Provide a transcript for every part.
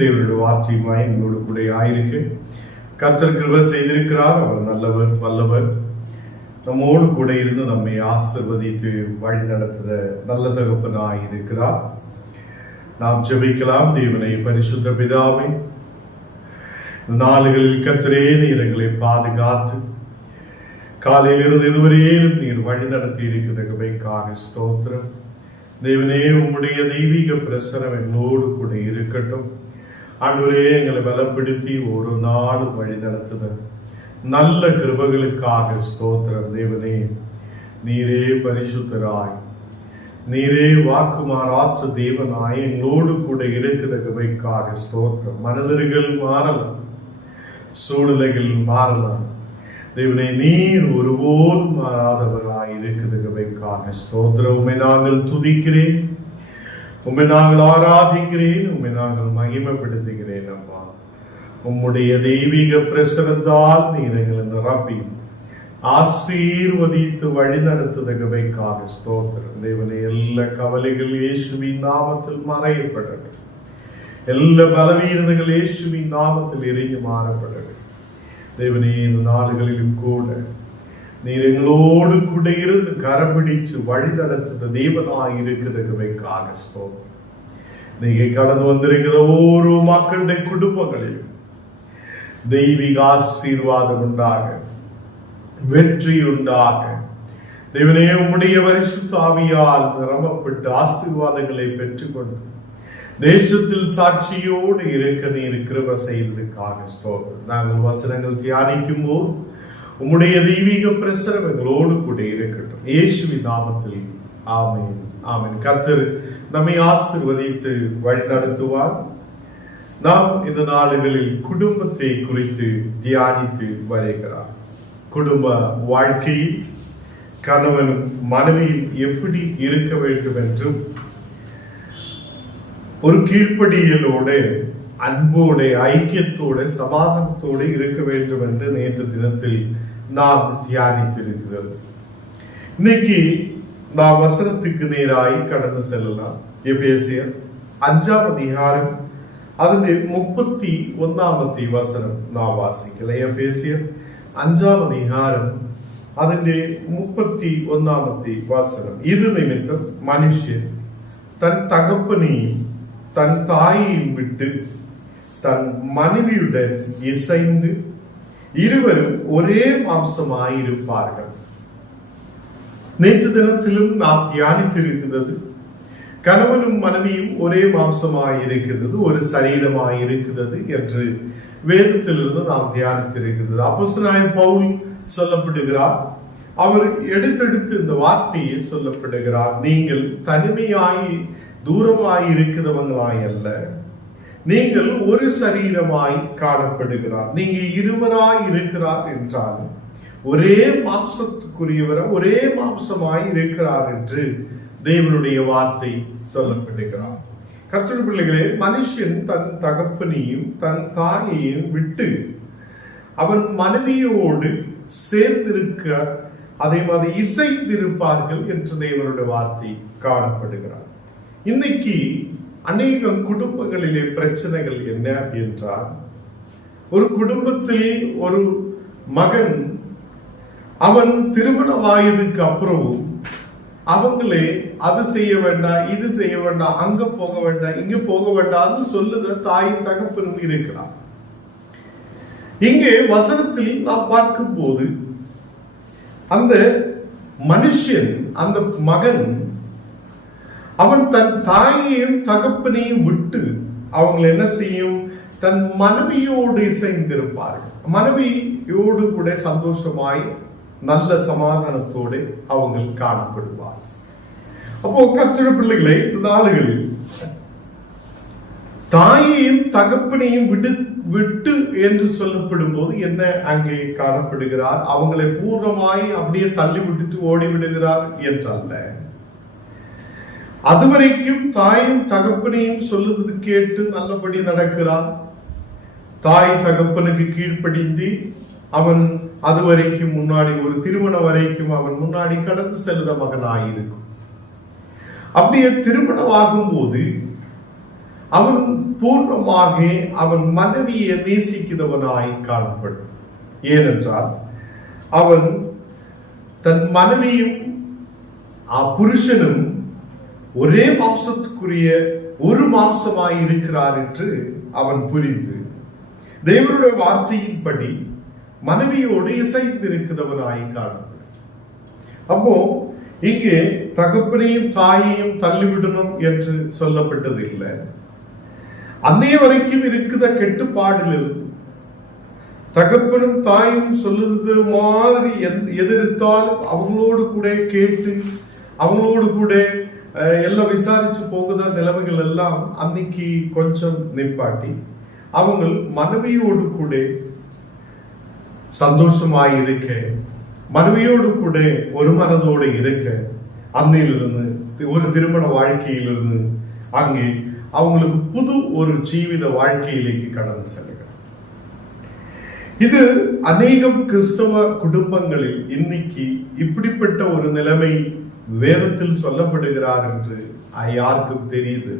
தேவனுடைய வார்த்தையுமாய் எங்களோடு கூட ஆயிருக்கு. கர்த்தர் கிருபை செய்திருக்கிறார். அவர் நல்லவர், வல்லவர். நம்மோடு கூட இருந்து நம்மை ஆசீர்வதித்து வழி நடத்துத நல்ல தகப்பனாய் இருக்கிறார். நாம் ஜெபிக்கலாம். தேவனை பரிசுத்த பிதாவை, நாளுகளில் கர்த்தரே நீர் எங்களை பாதுகாத்து காலையில் இருந்து இதுவரையிலும் நீர் வழி நடத்தி இருக்கிறதுக்காக ஸ்தோத்திரம். தேவனே, உம்முடைய தெய்வீக பிரசனம் எங்களோடு கூட இருக்கட்டும். ஆண்டவரே, எங்களை பலப்படுத்தி ஒரு நாளும் வழி நடத்துத நல்ல கிருபைகளுக்காக ஸ்தோத்திரம். தேவனே, நீரே பரிசுத்தராய், நீரே வாக்குமாறாற்ற தேவனாய் எங்களோடு கூட இருக்கிறதுக்காக ஸ்தோத்திரம். மனிதர்கள் மாறலாம், சூழ்நிலைகள் மாறலாம். தேவனே, நீர் ஒருபோதும் மாறாதவராய் இருக்கிறதுக்காக ஸ்தோத்திரம். உம்மை நாங்கள் துதிக்கிறேன், உம்மை நாங்கள் ஆராதிக்கிறேன், உம்மை நாங்கள் மகிமைப்படுத்துகிறேன். அம்மா, உம்முடைய தெய்வீக பிரசனத்தால் நீர் எங்களை நிரப்பி ஆசீர்வதித்து வழி நடத்துவதற்காக ஸ்தோத்திரம். தேவனே, எல்லா கவலைகள் இயேசுவின் நாமத்தில் மறையப்பட்டது. எல்லா பலவீனங்கள் இயேசுவின் நாமத்தில் எரிஞ்சு மாறப்பட்டது. தேவனே, இந்த நாடுகளிலும் கூட நீர் எங்களோடு கூட இருந்து கரம்பிடிச்சு வழி நடத்துத தேவனாய் இருக்கிறதுக்காக ஸ்தோத்திரம். நீங்க கடந்து வந்திருக்கிற ஒவ்வொரு மக்களுடைய குடும்பங்களிலும் தெய்வீக ஆசீர்வாதம் உண்டாக, வெற்றி உண்டாக. தேவனே, உம்முடைய பரிசுத்த ஆவியால் நிரம்பப்பட்டு ஆசீர்வாதங்களை பெற்றுக்கொண்டு தேசத்தில் சாட்சியோடு இருக்க நீர் கிருபை செய்வதற்காக ஸ்தோத்திரம். நாங்கள் வசனங்கள் தியானிக்கும் போது உம்முடைய தெய்வீக பிரசனம் எங்களோடு கூட இருக்கட்டும். இயேசுவின் நாமத்தில் ஆமென், ஆமென். கர்த்தர் நம்மை ஆசீர்வதித்து வழி நடத்துவார். நாம் இந்த நாடுகளில் குடும்பத்தை குறித்து தியானித்து வருகிறார். குடும்ப வாழ்க்கையில் கணவனும் மனைவியும் எப்படி இருக்க வேண்டும் என்றும், ஒரு கீழ்ப்படியலோடு, அன்போட, ஐக்கியத்தோட, சமாதானத்தோடு இருக்க வேண்டும் என்று நேற்று தினத்தில் நாம் தியானித்திருக்கிறது. இன்னைக்கு நாம் வசனத்துக்கு நேராய் கடந்து செல்லலாம். எபேசியர் 5ஆம் அதிகாரம் அதனுடைய 31ஆவது வசனம் நாம் வாசிக்கலாம். எபேசியர் 5ஆம் அதிகாரம் அதனுடைய 31ஆவது வசனம். இது நிமித்தம் மனுஷன் தன் தகப்பனையும் தன் தாயையும் விட்டு தன் மனைவியுடன் இசைந்து இருவரும் ஒரே மாம்சமாயிருப்பார்கள். நேற்று தினத்திலும் நாம் தியானித்திருக்கிறது, கணவனும் மனைவியும் ஒரே மாம்சமாயிருக்கிறது, ஒரு சரீரமாயிருக்கிறது என்று வேதத்திலிருந்து நாம் தியானித்திருக்கிறது. அப்போஸ்தலனாகிய பவுல் சொல்லப்படுகிறார். அவர் எடுத்தெடுத்து இந்த வார்த்தையை சொல்லப்படுகிறார். நீங்கள் தனிமையாய் தூரமாய் இருக்கிறவங்களாய் அல்ல, நீங்கள் ஒரு சரீரமாய் காணப்படுகிறார். நீங்க இருவராய் இருக்கிறார் என்றால் ஒரே மாம்சத்துக்குரியவர், ஒரே மாம்சமாய் இருக்கிறார் என்று தேவனுடைய வார்த்தை சொல்லப்படுகிறார். கர்த்தருடைய பிள்ளைகளே, மனுஷன் தன் தகப்பனையும் தன் தாயையும் விட்டு அவன் மனைவியோடு சேர்ந்திருக்க, அதே மாதிரி இசைந்திருப்பார்கள் என்று தேவனுடைய வார்த்தை காணப்படுகிறார். இன்னைக்கு அநேக குடும்பங்களிலே பிரச்சனைகள் என்ன என்றால், ஒரு குடும்பத்தில் ஒரு மகன் அவன் திருமண வயதுக்கு அப்புறமும் அவங்களே அது செய்ய வேண்டாம், இது செய்ய வேண்டாம், அங்க போக வேண்டாம், இங்க போக வேண்டாம் சொல்லுத தாயும் தகப்பனும் இருக்கிறார். இங்கே வசனத்தில் நாம் பார்க்கும் போது அந்த மனுஷன், அந்த மகன், அவன் தன் தாயையும் தகப்பனையும் விட்டு அவங்களை என்ன செய்யும், தன் மனைவியோடு இசைந்திருப்பார்கள். மனைவியோடு கூட சந்தோஷமாய் நல்ல சமாதானத்தோடு அவங்க காணப்படுவார். அப்போ கர்த்தருடைய பிள்ளைகளை, இந்த நாளுகளில் தாயையும் தகப்பனையும் விட்டு என்று சொல்லப்படும் போது என்ன அங்கே காணப்படுகிறார்? அவங்களை பூர்ணமாய் அப்படியே தள்ளி விட்டுட்டு ஓடி விடுகிறார் என்றல்ல. அதுவரைக்கும் தாயும் தகப்பனையும் சொல்லுவது கேட்டு நல்லபடி நடக்கிறான். தாய் தகப்பனுக்கு கீழ்ப்படிந்து அவன் அதுவரைக்கும் முன்னாடி, ஒரு திருமணம் வரைக்கும் அவன் முன்னாடி கடந்து செல்லுத மகனாயிருக்கும். அப்படியே திருமணம் ஆகும் போது அவன் பூர்ணமாக அவன் மனைவியை நேசிக்கிறவனாய் காணப்படும். ஏனென்றால் அவன் தன் மனைவியும் புருஷனும் ஒரே மாம்சத்துக்குரிய ஒரு மாம்சமாய் இருக்கிறார் என்று அவன் புரிந்து தேவனுடைய வார்த்தையின்படி மனைவியோடு இசைந்திருக்கிறவனாய் காணப்படும். அப்போ இங்கே தகப்பனையும் தாயையும் தள்ளிவிடணும் என்று சொல்லப்பட்டது இல்லை. அன்னைய வரைக்கும் இருக்கிற கெட்டுப்பாடிலிருந்து தகப்பனும் தாயும் சொல்லுறது மாதிரி எதிர்த்தாலும் அவங்களோடு கூட கேட்டு அவங்களோடு கூட எல்லாம் விசாரிச்சு போகுத நிலைமைகள் எல்லாம் அன்னைக்கு கொஞ்சம் நிப்பாட்டி அவங்க மனைவியோடு கூட சந்தோஷமாய் இருக்க, மனைவியோடு கூட ஒரு மனதோடு இருக்க, அன்னையிலிருந்து ஒரு திருமண வாழ்க்கையிலிருந்து அங்கே அவங்களுக்கு புது ஒரு ஜீவித வாழ்க்கையிலேக்கு கடந்து செல்லுங்க. இது அநேகம் கிறிஸ்தவ குடும்பங்களில் இன்னைக்கு இப்படிப்பட்ட ஒரு நிலைமை வேதத்தில் சொல்லப்படுகிறார் என்று யாருக்கும் தெரியுது.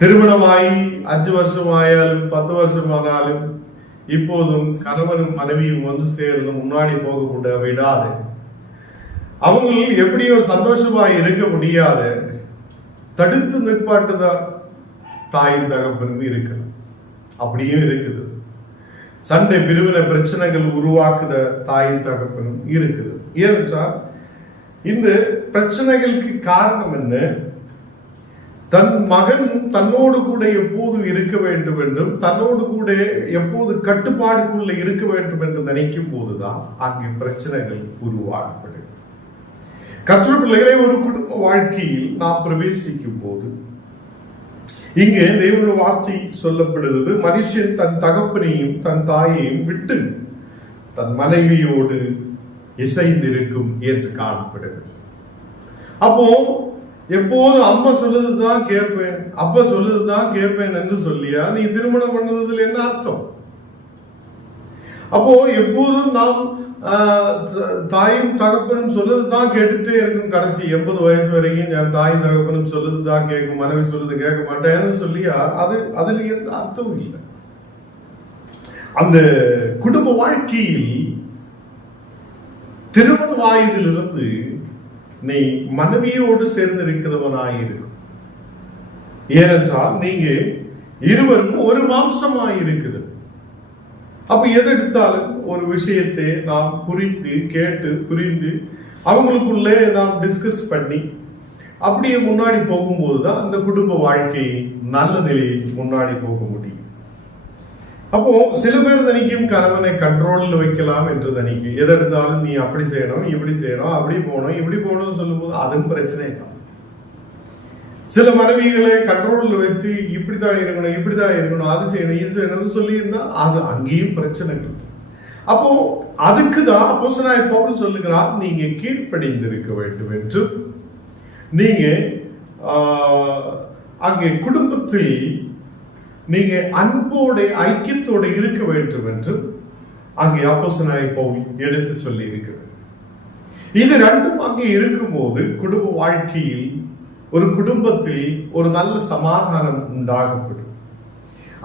திருமணமாயி 5 வருஷம் ஆயாலும் 10 வருஷம் ஆனாலும் இப்போதும் கணவனும் மனைவியும் ஒன்று சேர்ந்து முன்னாடி போக விடாது. அவங்க எப்படியோ சந்தோஷமாய் இருக்க முடியாத தடுத்து நிற்பாட்டுதான் தாயும் தகப்பனும் இருக்குது. அப்படியும் இருக்குது. சண்டை பிரிவினை பிரச்சனைகள் உருவாக்குத தாயும் தகப்பனும் இருக்குது. ஏனென்றால் இந்த பிரச்சனைகளுக்கு காரணம் என்ன? தன் மகன் தன்னோடு கூட எப்போது இருக்க வேண்டும் என்றும் தன்னோடு கூட எப்போது கட்டுப்பாடுக்குள்ள இருக்க வேண்டும் என்று நினைக்கும் போதுதான் அங்கே பிரச்சனைகள் உருவாகப்படும். கற்ற பிள்ளைகளை ஒரு குடும்ப வாழ்க்கையில் நாம் பிரவேசிக்கும் போது இங்கே தேவனுடைய வார்த்தை சொல்லப்படுகிறது, மனுஷன் தன் தகப்பனையும் தன் தாயையும் விட்டு தன் மனைவியோடு இசைந்திருக்கும் என்று காணப்படுகிறது. அப்போ எப்போது அம்மா சொல்லுதுதான் கேட்பேன், அப்பா சொல்லுதுதான் கேட்பேன் என்று சொல்லியா நீ திருமணம் பண்ணதுல என்ன அர்த்தம்? அப்போ எப்போதும் நாம் தாயும் தகப்பனும் சொல்லுதுதான் கேட்டுட்டே இருக்கும். கடைசி 80 வயசு வரைக்கும் நான் தாயும் தகப்பனும் சொல்லுதுதான் கேட்கும், மனைவி சொல்லுது கேட்க மாட்டேன்னு சொல்லியா அதுல எந்த அர்த்தமும் இல்லை. அந்த குடும்ப வாழ்க்கையில் திருமண வயதிலிருந்து நீ மனைவியோடு சேர்ந்து இருக்கிறவனாயிருக்கும். ஏனென்றால் நீங்க இருவரும் ஒரு மாம்சமாயிருக்கிறது. அப்ப எது எடுத்தாலும் ஒரு விஷயத்தை நாம் புரிந்து கேட்டு புரிந்து அவங்களுக்குள்ளே நாம் டிஸ்கஸ் பண்ணி அப்படியே முன்னாடி போகும்போதுதான் அந்த குடும்ப வாழ்க்கையை நல்ல நிலையில் முன்னாடி போக முடியும். அப்போ சில பேர் நினைக்கும் கணவனை கண்ட்ரோல்ல வைக்கலாம் என்று நினைக்கும். எது எடுத்தாலும் நீ அப்படி செய்யணும் இப்படி செய்யணும் அப்படி போகணும் இப்படி போகணும்னு சொல்லும் போது அதுவும் பிரச்சனை தான். சில மனைவிகளை கண்ட்ரோல்ல வச்சு இப்படிதான் இருக்கணும் அது செய்யணும் இது செய்யணும்னு சொல்லி இருந்தா அது அங்கேயும் பிரச்சனைகள். அப்போ அதுக்குதான் அப்போஸ்தலனாகிய பவுல் சொல்லுகிறார், நீங்க கீழ்ப்படிந்திருக்க வேண்டும் என்று. நீங்க அங்கே குடும்பத்தில் நீங்க அன்போட ஐக்கியத்தோட இருக்க வேண்டும் என்று அங்கே அப்போஸ்தலனாகிய பவுல் எடுத்து சொல்லி இருக்கிறது. இது ரெண்டும் அங்கே இருக்கும்போது குடும்ப வாழ்க்கையில் ஒரு குடும்பத்தில் ஒரு நல்ல சமாதானம் உண்டாகப்படும்.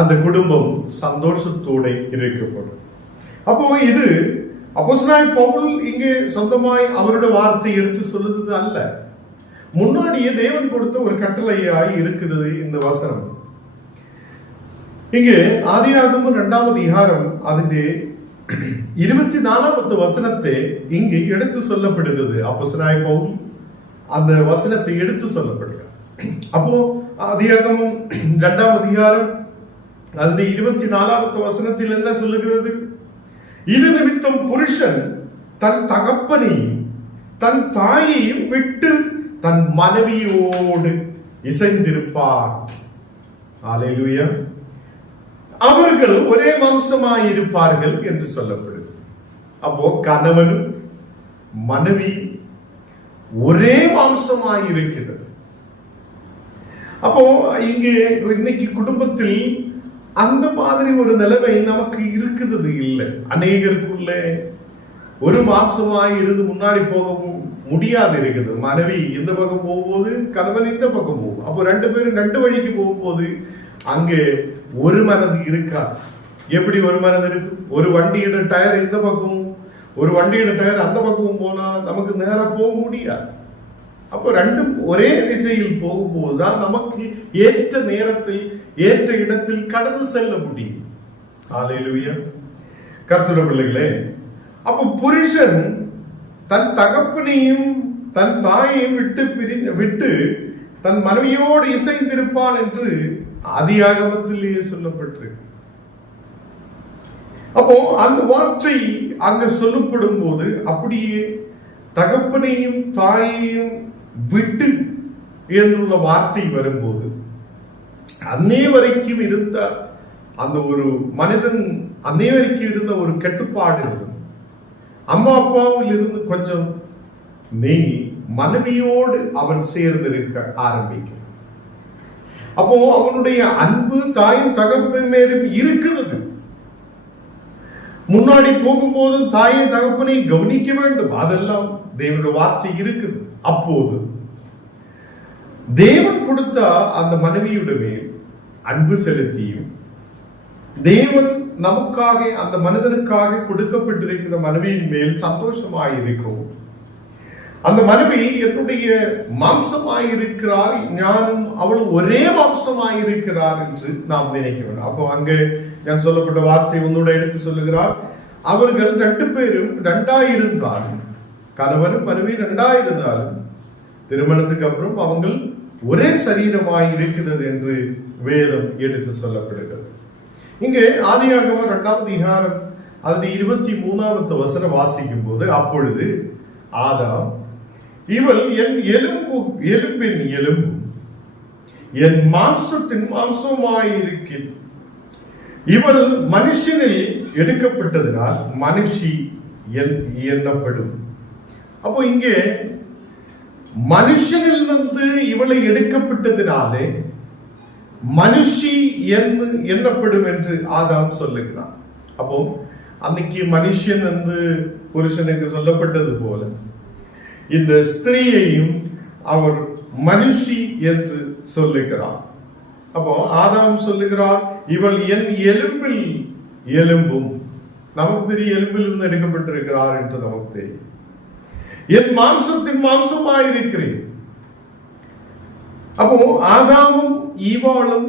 அந்த குடும்பம் சந்தோஷத்தோட இருக்கப்படும். அப்போ இது அப்போஸ்தலனாகிய பவுல் இங்கே சொந்தமாய் அவருடைய வார்த்தை எடுத்து சொல்லுறது அல்ல, முன்னாடியே தேவன் கொடுத்த ஒரு கட்டளையாய் இருக்கிறது இந்த வசனம். இங்கே ஆதியாகமம் 2ஆம் அதிகாரம் அதிலே 24வது வசனத்தை இங்கே எடுத்து சொல்லப்படுகிறது. அப்போஸ்தலனாகிய பவுல் அந்த வசனத்தை எடுத்து சொல்லப்படுகிறார். அப்போ ஆதியாகமம் 2ஆம் அதிகாரம் அந்த 24வது வசனத்தில் என்ன சொல்லுகிறது? இது நிமித்தம் புருஷன் தன் தகப்பனையும் தன் தாயையும் விட்டு தன் மனைவியோடு இசைந்திருப்பார். ஹல்லேலூயா. அவர்கள் ஒரே மாம்சமாயிருப்பார்கள் என்று சொல்லப்படுது. அப்போ கணவனும் மனைவி ஒரே மாம்சமாயிருக்கிறது. அப்போ இங்கே இன்னைக்கு குடும்பத்தில் அந்த மாதிரி ஒரு நிலைமை நமக்கு இருக்கிறது இல்லை. அநேகருக்குள்ள ஒரு மாம்சமாய் இருந்து முன்னாடி போகவும் முடியாது இருக்குது. மனைவி இந்த பக்கம் போகும்போது கணவன் இந்த பக்கம் போகும். அப்போ ரெண்டு பேரும் ரெண்டு வழிக்கு போகும்போது அங்கே ஒரு மனது இருக்காது. எப்படி ஒரு மனது இருக்கு? ஒரு வண்டியோட டயர் இந்த பக்கம், ஒரு வண்டியோட டயர் அந்த பக்கமும் போனா நமக்கு நேரா போக முடியாது. அப்போ ரெண்டும் ஒரே திசையில் போகும்போதுதான் நமக்கு ஏற்ற நேரத்தில் ஏற்ற இடத்தில் கடந்து செல்ல முடியும். ஹல்லேலூயா. கர்த்தருடைய பிள்ளைகளே, அப்போ புருஷன் தன் தகப்பனையும் தன் தாயையும் விட்டு தன் மனைவியோடு இசைந்திருப்பான் என்று ஆதியாகமத்திலேயே சொல்லப்பட்டிருக்கு. அப்போ அந்த வார்த்தை அங்க சொல்லப்படும் போது அப்படியே தகப்பனையும் தாயையும் விட்டு എന്നുള്ള வார்த்தை வரும்போது அன்னே வரைக்கும் இருந்த அந்த ஒரு மனிதன் அன்னே வரைக்கும் இருந்த ஒரு கட்டுப்பாடு இருந்தது. அம்மா அப்பாவில் இருந்து கொஞ்சம் நீங்கி மனைவியோடு அவன் சேர்ந்திருக்க ஆரம்பிக்கிறான். அப்போ அவனுடைய அன்பு தாயும் தகப்பன் மேலும் இருக்கிறது. முன்னாடி போகும்போதும் தாயை தகப்பனை கவனிக்க வேண்டும், அதெல்லாம் தேவனுடைய வார்த்தை இருக்குது. அப்போது தேவன் கொடுத்த அந்த மனைவியுடைய மேல் அன்பு செலுத்தியும் தேவன் நமக்காக அந்த மனிதனுக்காக கொடுக்கப்பட்டிருக்கிற மனைவியின் மேல் சந்தோஷமாயிருக்கும். அந்த மனைவி என்னுடைய மாம்சமாயிருக்கிறார், ஞானும் அவளும் ஒரே மாம்சமாயிருக்கிறார் என்று நாம் நினைக்க வேண்டும். அப்போ அங்கே நான் சொல்லப்பட்ட வார்த்தை உன்னோட எடுத்து சொல்லுகிறார், அவர்கள் ரெண்டு பேரும் ரெண்டாயிருந்தாலும், கணவனும் மனைவி ரெண்டாயிருந்தாலும் திருமணத்துக்கு அப்புறம் அவங்க ஒரே சரீரமாய் இருக்கிறது என்று வேதம் எடுத்து சொல்லப்படுகிறது. இங்கே ஆதியாகமம் 2ஆம் அதிகாரம் அது 23வது வசனம் வாசிக்கும் போது, அப்பொழுது ஆதாம், இவள் என் எலும்பின் எலும்பும் என் மாம்சத்தின் மாம்சமாயிருக்கின், இவள் மனுஷனில் எடுக்கப்பட்டதினால் மனுஷி எண்ணப்படும். அப்போ இங்கே மனுஷனில் இருந்து இவளை எடுக்கப்பட்டதினாலே மனுஷி எண்ணப்படும் என்று ஆதாம் சொல்லுகிறான். அப்போ அன்னைக்கு மனுஷன் வந்து புருஷனுக்கு சொல்லப்பட்டது போல இந்த ஸ்திரீயையும் அவர் மனுஷி என்று சொல்லுகிறார். அப்போ ஆதாம் சொல்லுகிறார், இவள் என் எலும்பில் எலும்பும், நமக்கு தெரியும் எலும்பில் இருந்து எடுக்கப்பட்டிருக்கிறார் என்று நமக்கு தெரியும். என் மாம்சத்தின் மாம்சமாயிருக்கிறேன். அப்போ ஆதாமும் ஈவாளும்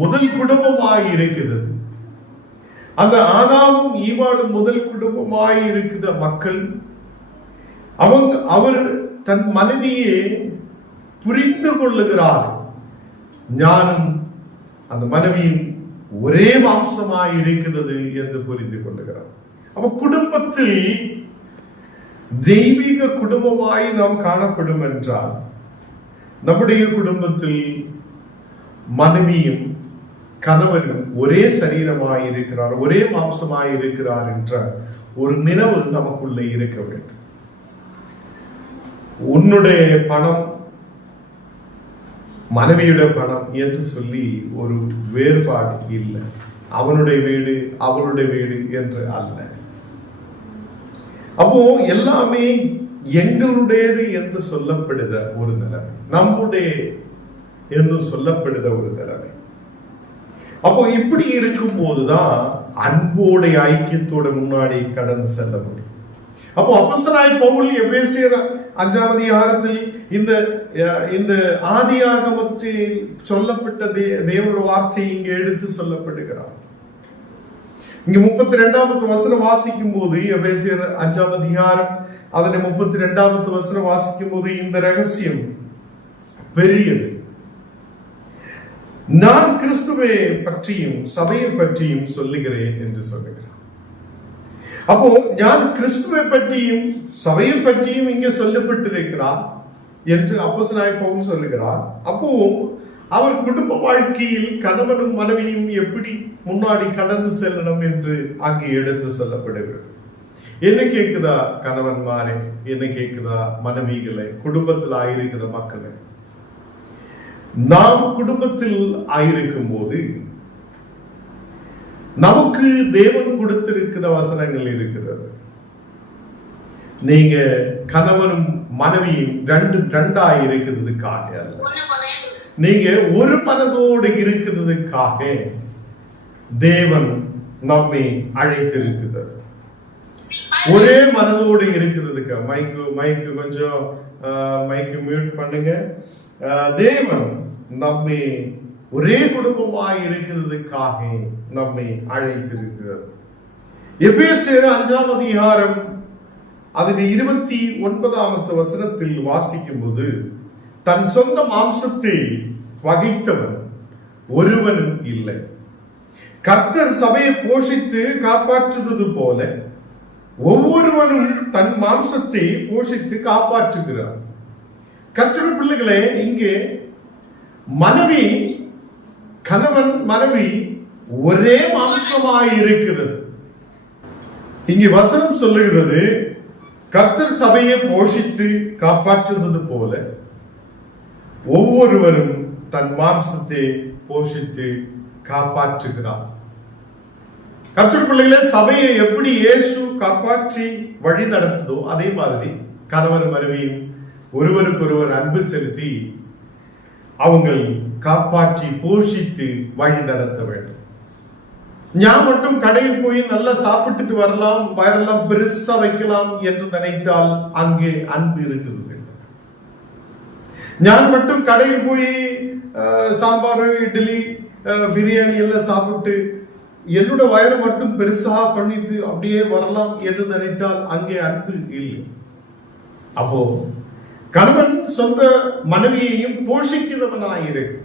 முதல் குடும்பமாயிருக்கிறது. அந்த ஆதாமும் ஈவாளும் முதல் குடும்பமாயிருக்கிற மக்கள் அவர் தன் மனைவியை புரிந்து கொள்ளுகிறார். ஞானம் அந்த மனைவியும் ஒரே மாம்சமாயிருக்கிறது என்று புரிந்து கொள்ளுகிறார். அப்ப குடும்பத்தில் தெய்வீக குடும்பமாய் நாம் காணப்படும் என்றால், நம்முடைய குடும்பத்தில் மனைவியும் கணவனும் ஒரே சரீரமாய் இருக்கிறார், ஒரே மாம்சமாய் இருக்கிறார் என்ற ஒரு நினைவு நமக்குள்ளே இருக்க வேண்டும். உன்னுடைய பணம் மனைவியுடைய பணம் என்று சொல்லி ஒரு வேறுபாடு இல்லை. அவனுடைய வீடு அவளுடைய வீடு என்று அல்ல. அப்போ எல்லாமே எங்களுடையது என்று சொல்லப்படுத ஒரு நிலைமை, நம்முடைய என்று சொல்லப்படுத ஒரு நிலைமை. அப்போ இப்படி இருக்கும் போதுதான் அன்போடைய ஐக்கியத்தோட முன்னாடி கடந்து செல்ல முடியும். அப்போ அப்போஸ்தலனாகிய பவுல் எபேசியர் 5ஆம் அதிகாரத்தில் இந்த ஆதியாகமத்தில் சொல்லப்பட்ட தேவனுடைய வார்த்தை இங்கே எடுத்து சொல்லப்படுகிறார். இங்க 32வது வசனம் வாசிக்கும் போது, எபேசியர் 5ஆம் அதிகாரம் அதனை 32வது வசனம் வாசிக்கும் போது, இந்த ரகசியம் பெரியது, நான் கிறிஸ்துவை பற்றியும் சபையை பற்றியும் சொல்லுகிறேன் என்று சொல்லுகிறார். அப்போ நான் கிறிஸ்துவை பற்றியும் சபையை பற்றியும் இங்கே சொல்லப்பட்டிருக்கிறார் என்று அப்போஸ்தலனாகிய பவுல் சொல்லுகிறார். அப்போ அவர் குடும்ப வாழ்க்கையில் கணவனும் மனைவியும் எப்படி முன்னாடி கடந்து செல்லணும் என்று அங்கே எடுத்து சொல்லப்படுகிறது. என்ன கேக்குதா கணவன்மாரே, என்ன கேக்குதா மனைவிகளை, குடும்பத்தில் ஆயிருக்கிற மக்களை, நாம் குடும்பத்தில் ஆயிருக்கும் போது நமக்கு தேவன் கொடுத்திருக்கிற வசனங்கள் இருக்கிறது. நீங்க கணவனும் மனைவியும் ரெண்டாய் இருக்கிறதுக்காக அல்ல, நீங்க ஒரு மனதோடு இருக்கிறதுக்காக தேவன் நம்மை அழைத்திருக்கிறது. ஒரே மனதோடு இருக்கிறதுக்கு மைக்கு கொஞ்சம் மைக்கு மியூட் பண்ணுங்க. தேவன் நம்மை ஒரே குடும்பமாய் இருக்கிறதுக்காக நம்மை அழைத்திருக்கிறது. எபேசியர் 5ஆம் அதிகாரம் அதில் 29வது வசனத்தில் வாசிக்கும் போது, தன் சொந்த மாம்சத்தை பகைத்தவன் ஒருவனும் இல்லை, கர்த்தர் சபையை போஷித்து காப்பாற்றுவது போல ஒவ்வொருவனும் தன் மாம்சத்தை போஷித்து காப்பாற்றுகிறார். கர்த்தர் பிள்ளைகளே, இங்கே கணவன் மனைவி ஒரே மாம்சமாய் இருக்கிறது. இங்கே வசனம் சொல்லுகிறது, கர்த்தர் சபையை போஷித்து காப்பாற்றுவது போல ஒவ்வொருவரும் தன் மாம்சத்தை போஷித்து காப்பாற்றுகிறார். கர்த்தர் பிள்ளைகளே, சபையை எப்படி இயேசு காப்பாற்றி வழி நடத்துதோ அதே மாதிரி கணவன் மனைவியும் ஒருவருக்கொருவர் அன்பு செலுத்தி அவங்க காப்பாற்றி போஷித்து வழி நடத்த வேண்டும். நான் மட்டும் கடையில் போய் நல்லா சாப்பிட்டுட்டு வரலாம், வயரெல்லாம் பெருசா வைக்கலாம் என்று நினைத்தால் அங்கே அன்பு இருக்கிறது. நான் மட்டும் கடையில் போய் சாம்பார், இட்லி, பிரியாணி எல்லாம் சாப்பிட்டு என்னோட வயரை மட்டும் பெருசா பண்ணிட்டு அப்படியே வரலாம் என்று நினைத்தால் அங்கே அன்பு இல்லை. அப்போ கணவன் சொந்த மனைவியையும் போஷிக்கிறவனாயிருக்கு.